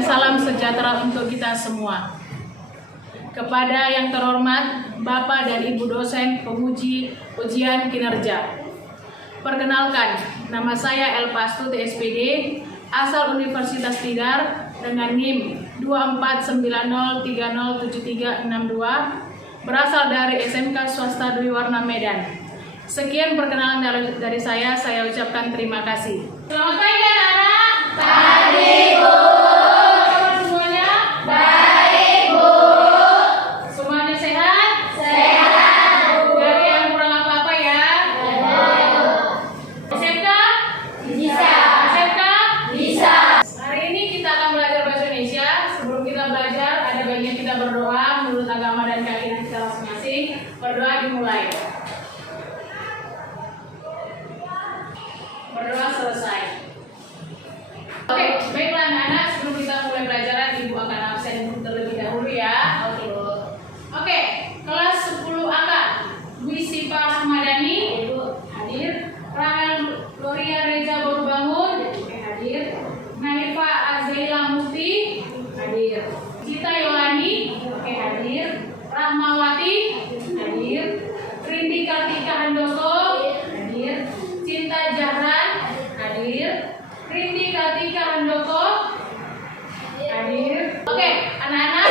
Salam sejahtera untuk kita semua. Kepada yang terhormat Bapak dan Ibu dosen penguji ujian kinerja. Perkenalkan, nama saya Elpastuti SPD, asal Universitas Tidar dengan NIM 2490307362, berasal dari SMK Swasta Dwi Warna Medan. Sekian perkenalan dari saya ucapkan terima kasih. Selamat pagi anak-anak. Pagi, Bu. Semuanya? Baik, Bu. Semuanya sehat? Sehat, Bu. Gak ada yang kurang apa-apa ya? SMK? Bisa. SMK? Bisa. Hari ini kita akan belajar bahasa Indonesia. Sebelum kita belajar, ada baiknya kita berdoa menurut agama dan keyakinan kita masing-masing. Berdoa dimulai. Berdoa selesai. Oke, baiklah anak-anak, sebelum kita mulai pelajaran, Ibu akan absen terlebih dahulu ya. Oke, kelas 10 AK. Bu Sipa Rahmadani, Ibu hadir. Rahel Gloria Reza Barubangun, hadir. Naifa Azaila Mufti, hadir. Cita Yohani, hadir. Rahmawati, hadir. Rindi Kartika Handoko, hadir. Cinta Jahran, hadir. Rindi Kartika Handoko, hadir. Oke, anak-anak,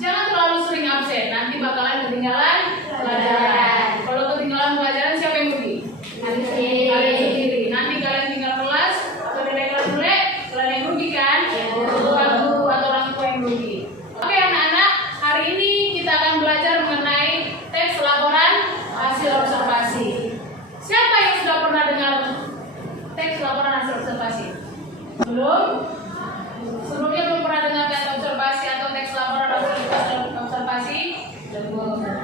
jangan terlalu sering absen, nanti bakalan ketinggalan pelajaran. Kalau ketinggalan pelajaran, siapa yang rugi? Kalian sendiri. Nanti kalian tinggal kelas atau dari kelas mulai, kalian yang rugi kan? Bukan guru atau orang tua yang rugi. Oke anak-anak, hari ini kita akan belajar mengenai teks laporan hasil observasi. Siapa yang sudah pernah dengar teks laporan hasil observasi? Belum? Sebelumnya belum pernah dengar teks observasi atau teks laporan hasil observasi?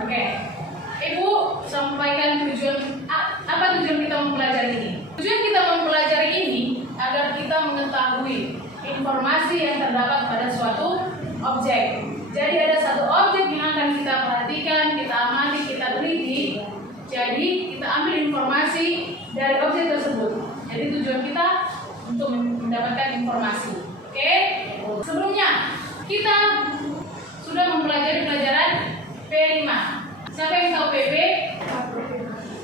Oke. Ibu sampaikan apa tujuan kita mempelajari ini? Tujuan kita mempelajari ini agar kita mengetahui informasi yang terdapat pada suatu objek. Jadi ada satu objek yang akan kita perhatikan, kita amati, kita teliti. Jadi kita ambil informasi dari objek tersebut. Jadi tujuan kita untuk mendapatkan informasi. Oke? Sebelumnya kita sudah mempelajari pelajaran P5. Siapa yang tahu PP?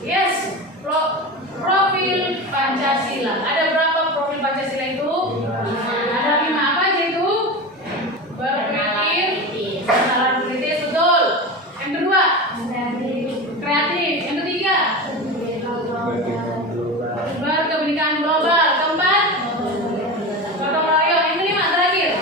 Yes, profil Pancasila. Ada berapa profil Pancasila itu? Ada 5. Apa aja itu? Berpikir, nalar kritis, betul. Yang kedua, kreatif. Yang ketiga, berkebinekaan global. Keempat, gotong royong. Yang kelima, terakhir,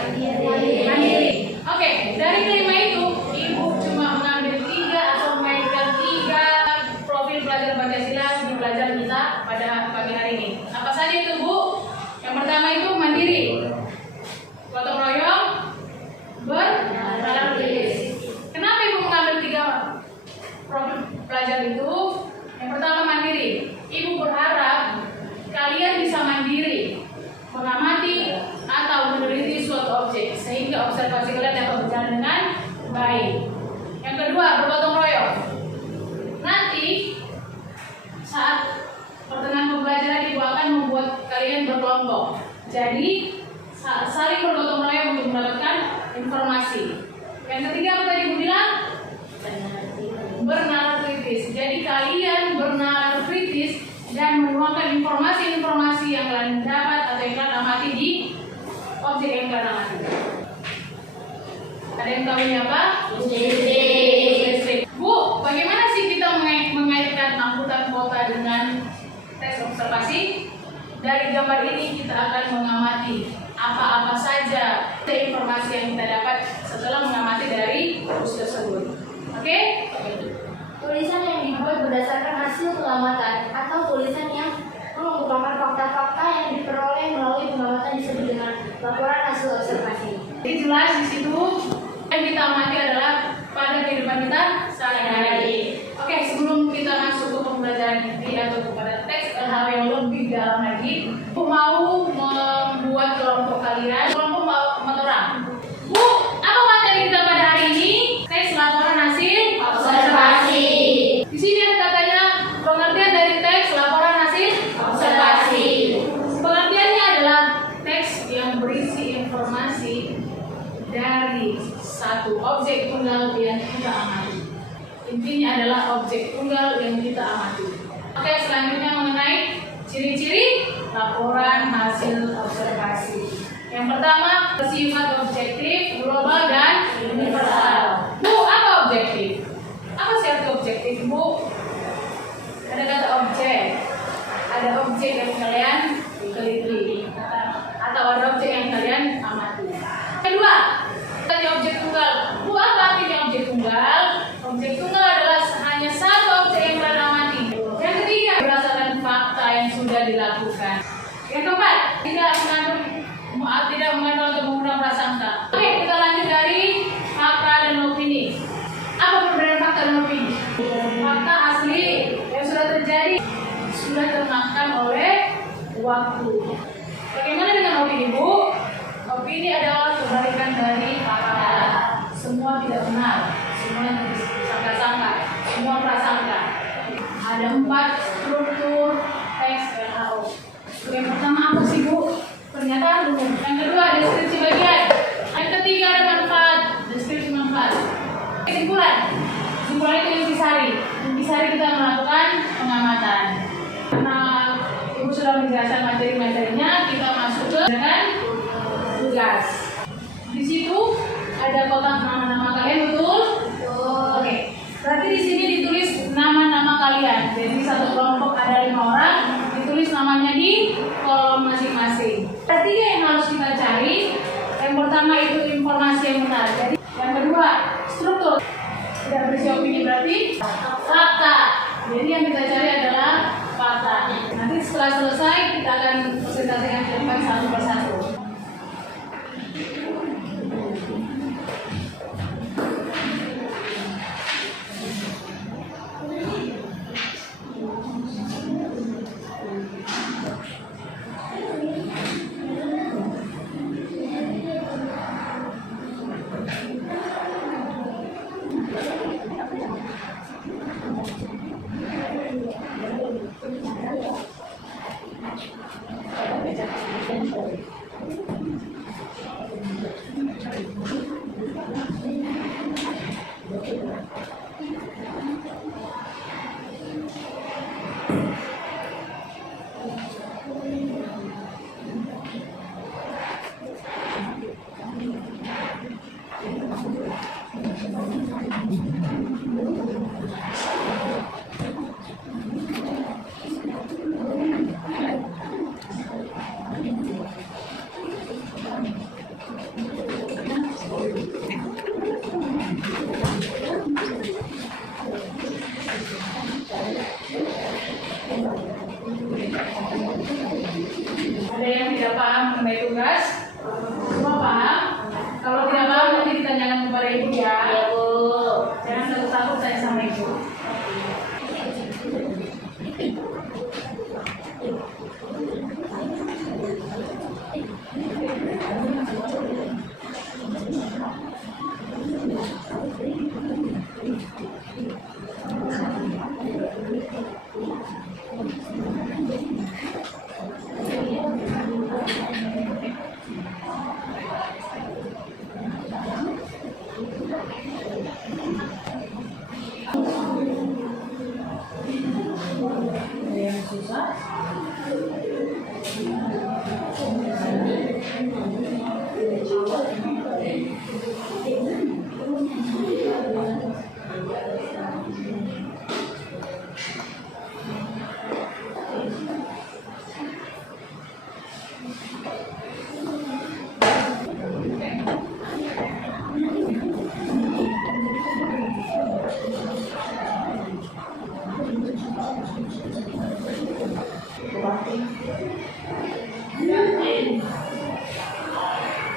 mandiri. Oke, dari kelima itu, Ibu cuma mengambil 3 atau memainkan 3 profil pelajar Pancasila di pelajaran kita pada pagi hari ini. Apa saja itu, Bu? Yang pertama itu mandiri, gotong royong, bernalar kritis. Kenapa Ibu mengambil 3 profil pelajar itu? Yang pertama mandiri. Ibu berharap kalian bisa mandiri mengamati atau meneliti suatu objek sehingga observasi kalian dapat berjalan dengan baik. Yang kedua, bergotong royong. Nanti saat pertengahan pembelajaran Ibu akan membuat kalian berkelompok. Jadi saling bergotong royong untuk mendapatkan informasi. Yang ketiga apa tadi Ibu bilang? Bernalar kritis. Jadi kalian bernalar kritis dan menuangkan informasi-informasi yang kalian dapat atau yang kalian amati di objek yang kalian amati. Ada yang tahu ini apa? Listrik. Bu, bagaimana sih kita mengaitkan angkutan kota dengan tes observasi? Dari gambar ini kita akan mengamati apa-apa saja informasi yang kita dapat setelah mengamati dari bus tersebut. Oke? Tulisan yang dibuat berdasarkan hasil pengamatan atau tulisan yang mengungkapkan fakta-fakta yang diperoleh melalui pengamatan disebut dengan laporan hasil observasi. Jadi jelas di situ yang kita amati adalah pada kehidupan kita sehari-hari. Oke, sebelum kita masuk ke pembelajaran inti atau kepada teks hal yang lebih dalam lagi, aku mau membuat kelompok kalian, kelompok 4 orang. Bu, apa materi kita pada hari ini? Teks laporan hasil observasi. Di sini ada katanya pengertian dari teks laporan hasil observasi. Pengertiannya adalah teks yang berisi informasi Oke, selanjutnya mengenai ciri-ciri laporan hasil observasi. Yang pertama, bersifat objektif, global, dan universal. Bu, apa objektif? Apa sih arti objektif, Bu? Ada kata objek. Ada objek yang kalian teliti atau ada objek yang kalian amati. Kedua, tadi objek tunggal. Bu, apa artinya objek tunggal? Objek tunggal adalah hanya satu objek yang kalian amati. Yang ketiga, berdasarkan fakta yang sudah dilakukan. Yang keempat, tidak mengandung atau mengundang prasangka. Oke, kita lanjut dari fakta dan opini. Apa perbedaan fakta dan opini? Fakta asli yang sudah terjadi sudah termakan oleh waktu. Bagaimana dengan opini, Bu? Opini adalah kebalikan dari fakta. Semua tidak benar, semua sangka-sangka, semua prasangka. Ada 4 struktur teks RHO. Yang pertama apa sih, Bu? Pernyataan umum. Yang kedua, deskripsi bagian. Yang ketiga, ada manfaat, deskripsi manfaat. Kesimpulan. Kesimpulan itu intisari. Intisari kita melakukan pengamatan. Karena Ibu sudah menjelaskan materi-materinya, kita masuk ke dengan tugas. Di situ ada kotak nama-nama kalian, betul? Oke. Berarti di sini ditulis nama-nama kalian. Jadi satu kelompok ada 5 orang, ditulis namanya di kolom masing-masing. Ketiga yang harus kita cari, yang pertama itu informasi yang benar. Jadi yang kedua, struktur. Tidak berisi opini berarti fakta. Jadi yang kita cari adalah fakta. Nanti setelah selesai kita akan presentasikan ke depan satu persatu. Ada yang tidak paham mengenai tugas? Semua paham? Kalau tidak paham nanti ditanyakan kepada Ibu ya. Iya, Bu. Jangan takut-takut tanya sama Ibu.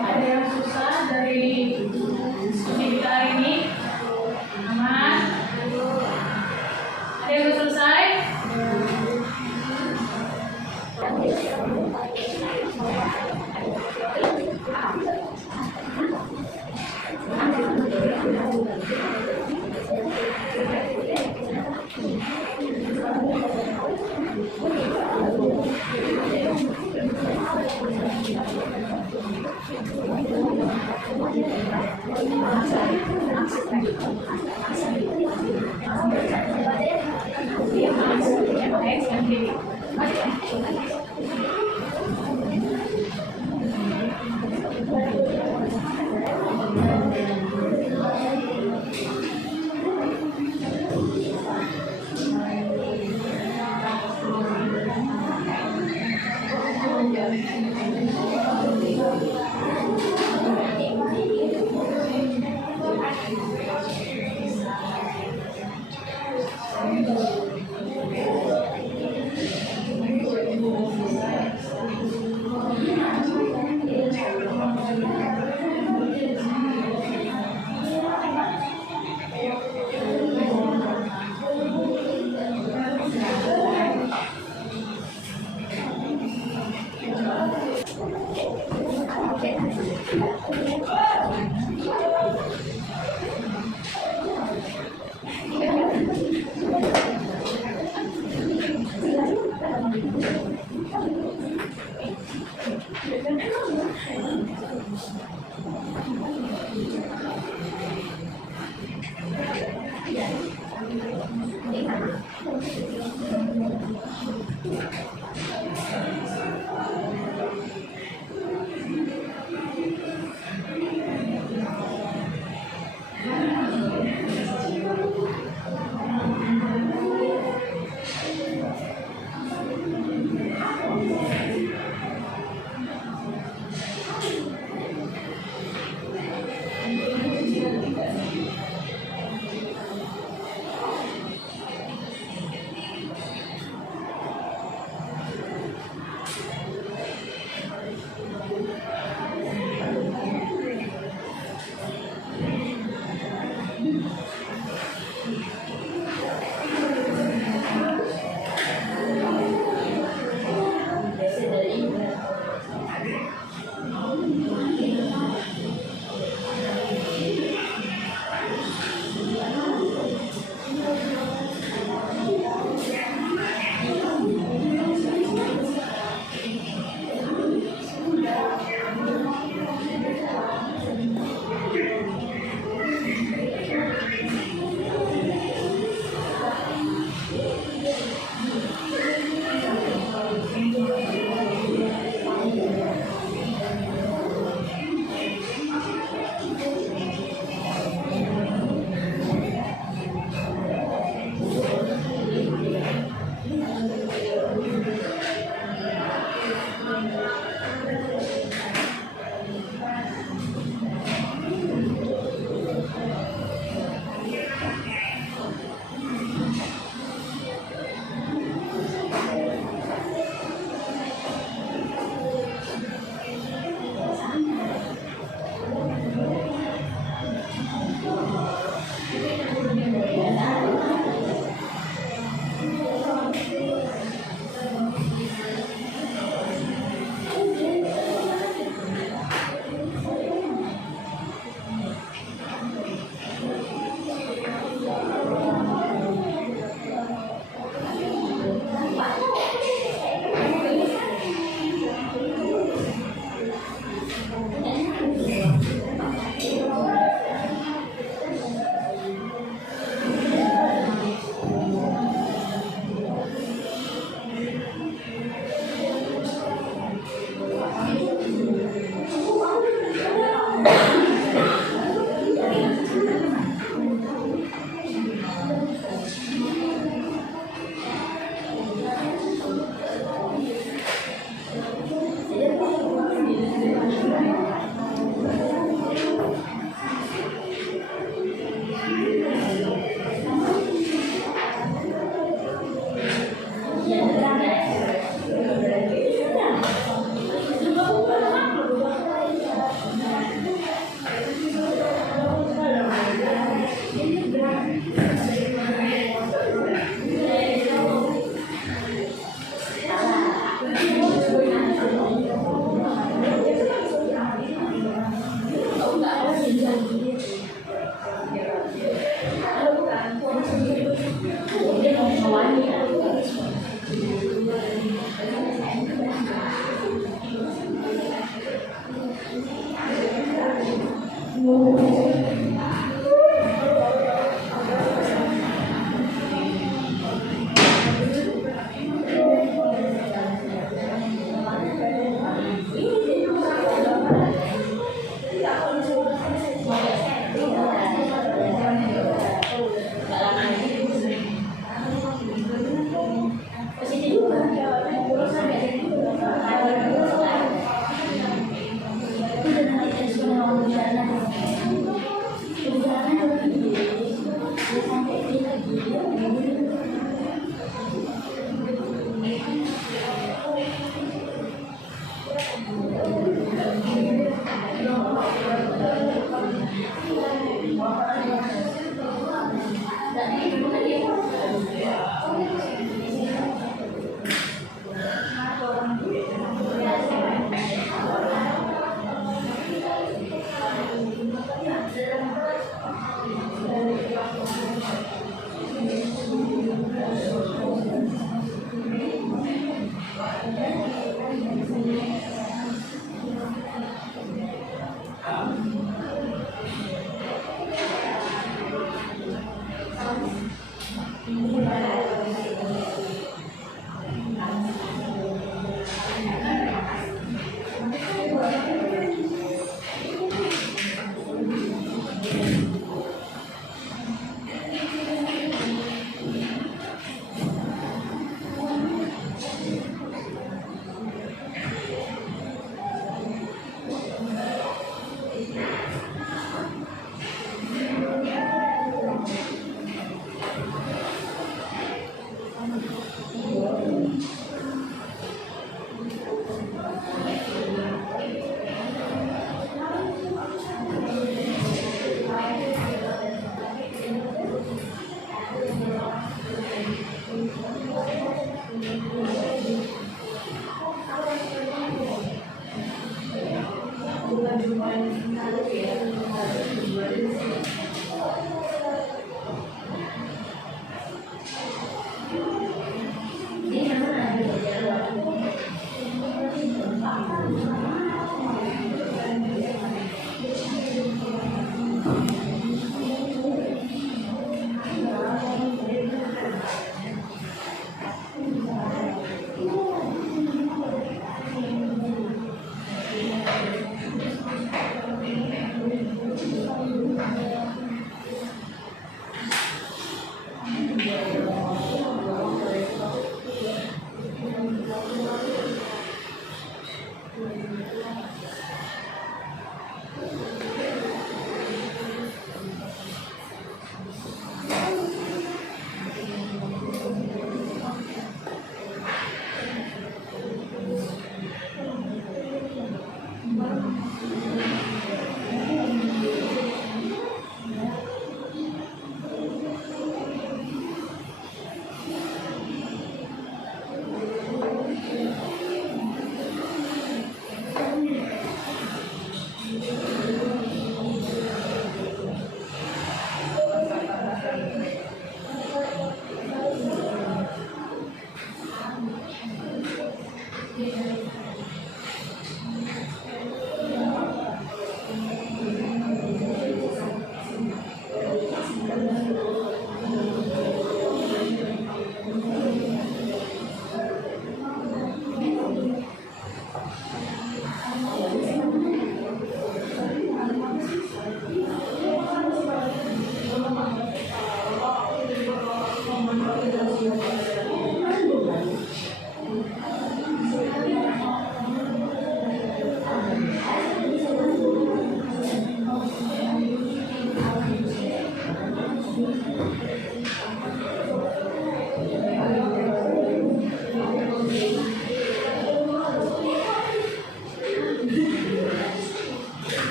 Ada yang susah dari diskusi kita hari ini? Aman? Ada yang sudah selesai? Baik. sendiri.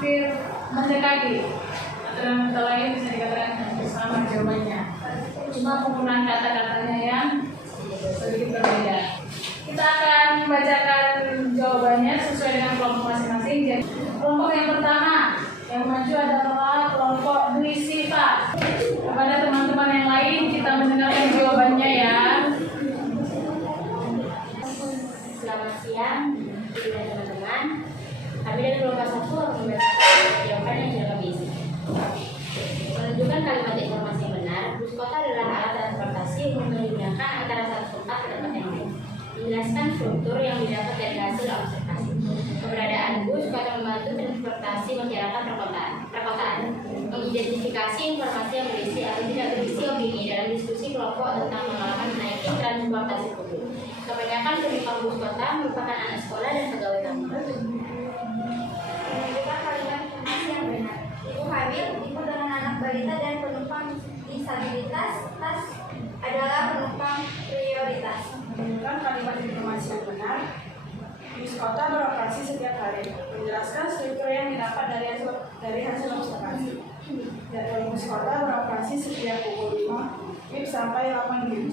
hampir mendekati. Atau dengan kata lain bisa dikatakan hampir sama jawabannya. Cuma penggunaan kata-katanya yang sedikit berbeda. Kita akan membacakan jawabannya sesuai dengan kelompok masing-masing. Jadi, kelompok yang pertama yang maju adalah kelompok Dwi Siva. Kepada teman-teman yang lain kita mendengarkan jawabannya ya. Selamat siang, teman-teman. Kami dari kelompok 1 akan membacakan jawaban yang sudah kami isi. Menunjukkan kalimat informasi yang benar, bus kota adalah alat transportasi yang memindahkan antara satu tempat ke tempat yang lain. Menjelaskan struktur yang didapat dari hasil observasi. Keberadaan bus kota membantu transportasi masyarakat perkotaan. Mengidentifikasi informasi yang berisi atau tidak berisi opini dalam diskusi kelompok tentang pengalaman menaiki transportasi publik. Kebanyakan penumpang bus kota merupakan anak sekolah dan pegawai kantor. Menunjukkan kalimat informasi yang benar. Ibu hamil, ibu dengan anak balita dan penumpang disabilitas adalah penumpang prioritas. Menunjukkan kalimat informasi yang benar. Bus kota beroperasi setiap hari. Menjelaskan struktur yang didapat dari hasil observasi. Jadwal bus kota beroperasi setiap pukul 5 WIB sampai 8 WIB.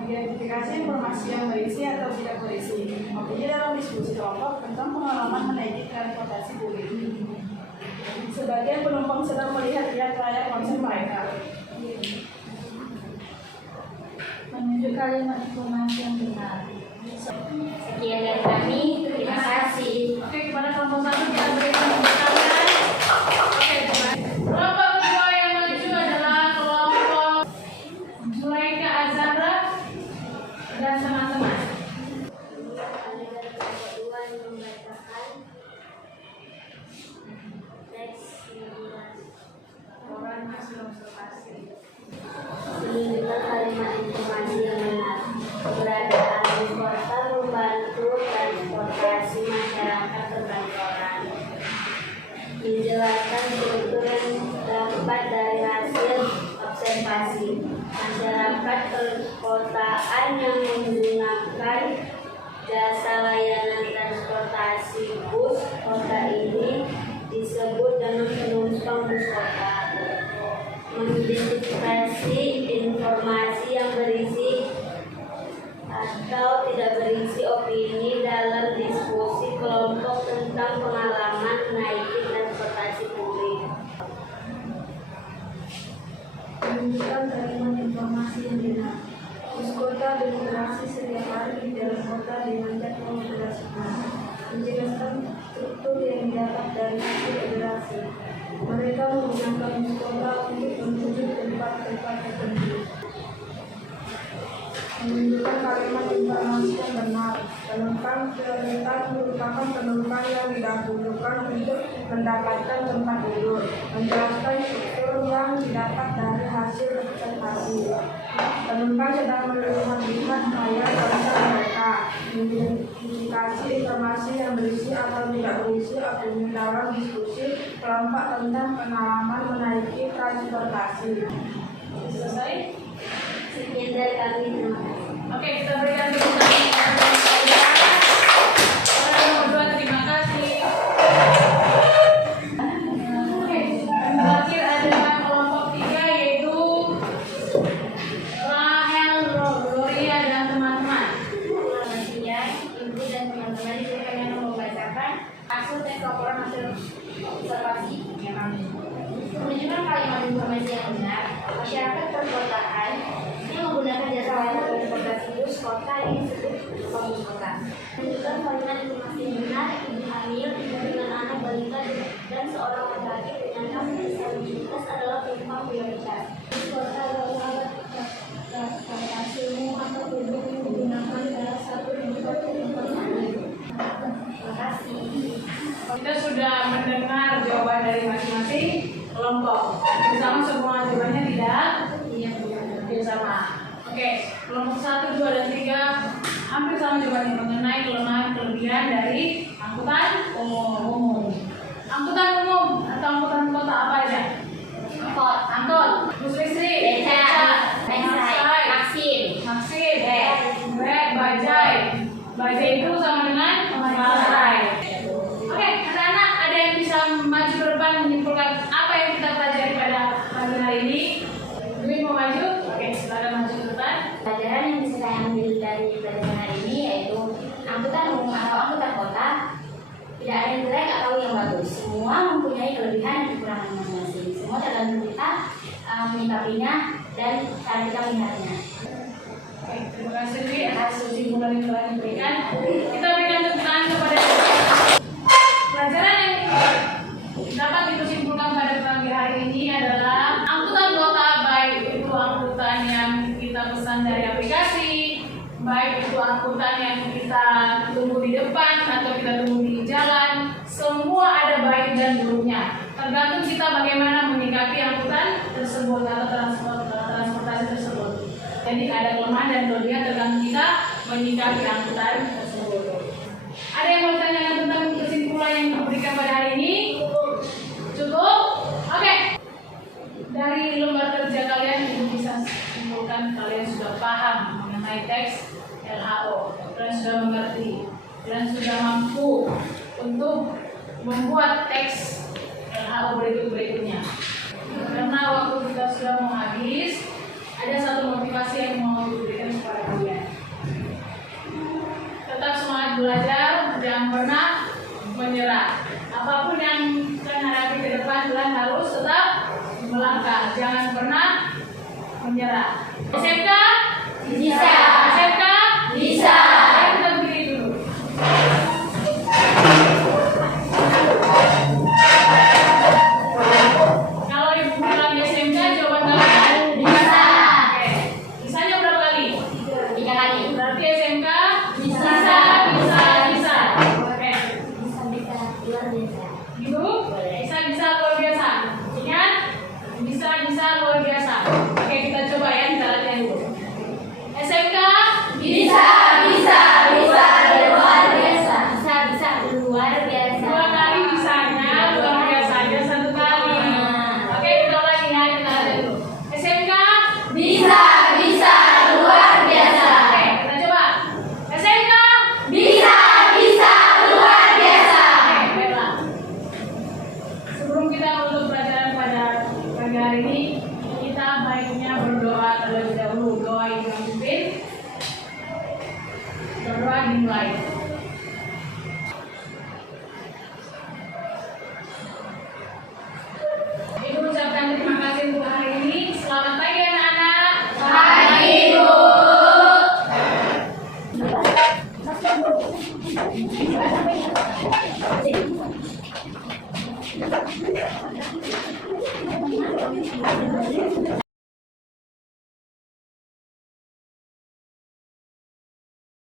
Mengidentifikasi informasi yang berisi atau tidak berisi. Opini dalam diskusi kelompok tentang pengalaman menaiki transportasi publik. Sebagian penumpang sedang melihat-lihat layar ponsel mereka. Menunjuk kalimat informasi yang benar. Sekian dari kami, terima kasih. Oke, kepada kelompok 1 kita berikan tepuk tangan. Oke, kelompok kedua yang maju adalah kelompok Zulaika Azhara dan teman-teman. Orang hasil observasi. Menunjukkan kalimat informasi yang benar. Keberadaan bus kota membantu transportasi masyarakat perkantoran. Menjelaskan struktur yang dapat dari hasil observasi. Masyarakat perkotaan yang menggunakan jasa layanan transportasi bus kota ini disebut dengan penumpang bus kota. Mengidentifikasi informasi yang berisi atau tidak berisi opini dalam diskusi kelompok tentang pengalaman menaiki transportasi publik. Menunjukkan kalimat informasi yang benar. Bus kota beroperasi setiap hari di dalam kota dengan jadwal operasional. Menjelaskan struktur yang didapat dari hasil operasi. Mereka menggunakan bus kota untuk menuju tempat-tempat tertentu. Menunjukkan kalimat informasi yang benar. Penumpang prioritas merupakan penumpang yang didahulukan untuk mendapatkan tempat duduk. Menjelaskan struktur yang didapat dari hasil observasi. Penumpang sedang melihat layar ponsel mereka. Mengidentifikasi informasi yang berisi atau tidak berisi opini dalam diskusi kelompok tentang pengalaman menaiki transportasi. Selesai? Sekian dari kami, terima kasih. Oke, kita berikan tepuk tangan kepada kalian. Kepada nomor 2, terima kasih. Oke, yang terakhir adalah kelompok 3 yaitu Rahel, Gloria dan teman-teman. Selamat siang, Ibu dan teman-teman. Di sini kami akan membacakan hasil tes laporan hasil observasi yang kami. Menunjukkan kalimat informasi yang benar. Masyarakat perkotaan yang menggunakan jasa layanan transportasi bus kota yang disebut bus kota. Menunjukkan kalimat informasi yang benar. Ibu hamil, ibu dengan anak balita dan seorang laki-laki penyandang disabilitas adalah penumpang prioritas. Bus kota adalah alat transportasi umum atau publik yang digunakan dalam satu tempat ke tempat lain. Terima kasih. Kita sudah mendengar jawaban dari masing-masing kelompok. Bersama semua jawabannya tidak? Iya, sama. Oke, kelompok 1, 2, dan 3 hampir sama jawabannya mengenai kelemahan kelebihan dari angkutan umum. Angkutan umum atau angkutan kota apa aja? Angkot, bus listrik, Maxim, bajai. Bajai itu sama dengan bajai. Oke, anak-anak ada yang bisa maju semua mempunyai kelebihan dan kekurangan masing-masing. Semua tergantung kita menyikapinya dan cara kita melihatnya. Oke, terima kasih Dwi atas kesimpulan yang telah diberikan. Kita berikan tepuk tangan kepada pelajaran yang dapat disimpulkan pada pagi hari ini adalah angkutan kota, baik itu angkutan yang kita pesan dari aplikasi, baik itu angkutan yang kita tunggu di depan atau kita tunggu di jalan, semua ada baik dan buruknya. Tergantung kita bagaimana menyikapi angkutan tersebut atau transportasi tersebut. Jadi ada kelemahan dan kelebihan tergantung kita menyikapi angkutan tersebut. Ada yang mau ditanyakan tentang kesimpulan yang diberikan pada hari ini? Cukup? Oke. Dari lembar kerja kalian itu bisa simpulkan kalian sudah paham mengenai teks LHO. Kalian sudah mengerti. Kalian sudah mampu untuk membuat teks LHO berikutnya. Karena waktu kita sudah mau habis, ada satu motivasi yang mau diberikan kepada kalian. Tetap semangat belajar, jangan pernah menyerah. Apapun yang kalian hadapi ke depan, kalian harus tetap melangkah. Jangan pernah menyerah. SMK? Bisa. SMK? Bisa. Ayo kita berdiri dulu. Kalau ibu bilang di SMK, jawaban kalian? Bisa. Oke. Bisanya berapa kali? 3 kali. Berarti SMK? Bisa. Bisa. Oke. Bisa. Luar biasa. Gitu? Bisa luar biasa. Ingat? Bisa luar biasa. Oke, kita coba ya, kita latihan dulu. SMK? Bisa. Luar biasa. Bisa. Luar biasa. 2 kali bisanya, luar biasanya 1 kali. Oke, kita ulangi ya, kita latihan dulu. SMK? Bisa. Luar biasa. Oke, kita coba. SMK? Bisa. Luar biasa. Oke, baiklah. Sebelum kita menutup pelajaran pada pagi hari ini, kita baiknya berdoa terlebih dahulu. Doa yang dipimpin, berdoa dimulai.